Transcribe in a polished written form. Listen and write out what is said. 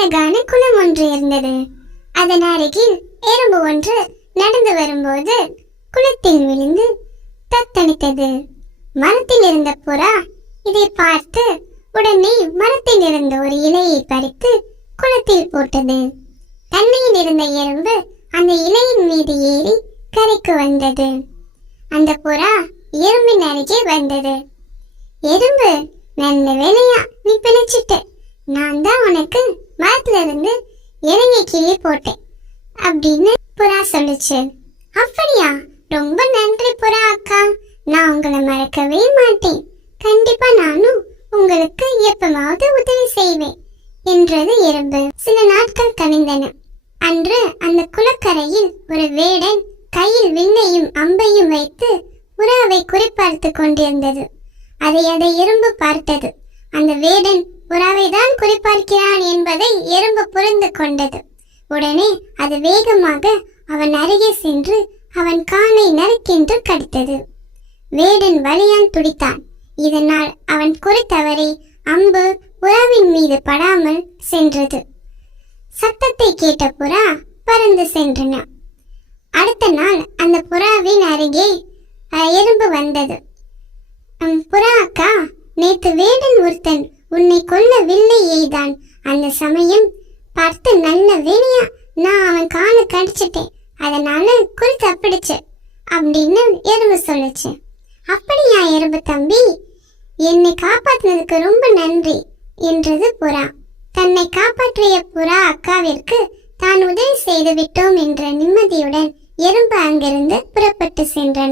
அழகான குளம் ஒன்று இருந்தது. அதன் அருகில் எறும்பு ஒன்று நடந்து வரும்போது குளத்தில் விழுந்து தத்தளித்தது. மரத்தில் இருந்த புறா இதை பார்த்து உடனே மரத்தில் இருந்த ஒரு இலையை பறித்து குளத்தில் போட்டது. தண்ணியில் இருந்த எறும்பு அந்த இலையின் மீது ஏறி கரைக்கு வந்தது. அந்த புறா எறும்பின் அருகே வந்தது. எறும்பு, நல்ல வேலையா நீ பிழைச்சிட்ட. நான் தான் உனக்கு மரத்துல இருந்து இலையை கீழே போட்டேன் அப்படின்னு புறா சொல்லுச்சு. அப்படியா? ரொம்ப நன்றி புறா அக்கா, நான் உங்களை மறக்கவே மாட்டேன். கண்டிப்பா நானும் உங்களுக்கு எப்பவாவது உதவி செய்வேன் என்றது எறும்பு. சில நாட்கள் கழிந்தன. அன்று அந்த குளக்கரையில் ஒரு வேடன் கையில் வில்லையும் அம்பையும் வைத்து புறாவை குறிப்பார்த்து கொண்டிருந்தது. அதை எறும்பு பார்த்தது. அந்த வேடன் புறாவை தான் குறிப்பார்க்கிறான் என்பதை எறும்பு புரிந்து கொண்டது. உடனே அது வேகமாக அவன் அருகே சென்று அவன் காலை நறுக்கென்று கடித்தது. வேடன் வலியால் துடித்தான். இதனால் அவன் குறி தவறி அம்பு புறாவின் மீது படாமல் சென்றது. சத்தத்தை கேட்ட புறா பறந்து சென்றன. அடுத்த நாள் அந்த புறாவின் அருகே எறும்பு வந்தது. புறா அக்கா, நேத்து வேடன் ஒருத்தன் உன்னை கொல்ல வில்லை எய்தான். அந்த சமயம் பார்த்து நல்ல வேலையா நான் அவன் காலை கடிச்சிட்டேன், அதனால குறி தப்பிடுச்சு அப்படின்னு எறும்பு சொல்லுச்சு. அப்படியா எறும்பு தம்பி, என்னை காப்பாற்றினதுக்கு ரொம்ப நன்றி என்றது புறா. தன்னை காப்பாற்றிய புறா அக்காவிற்கு தான் உதவி செய்து விட்டோம் என்ற நிம்மதியுடன் எறும்பு அங்கிருந்து புறப்பட்டு சென்றன.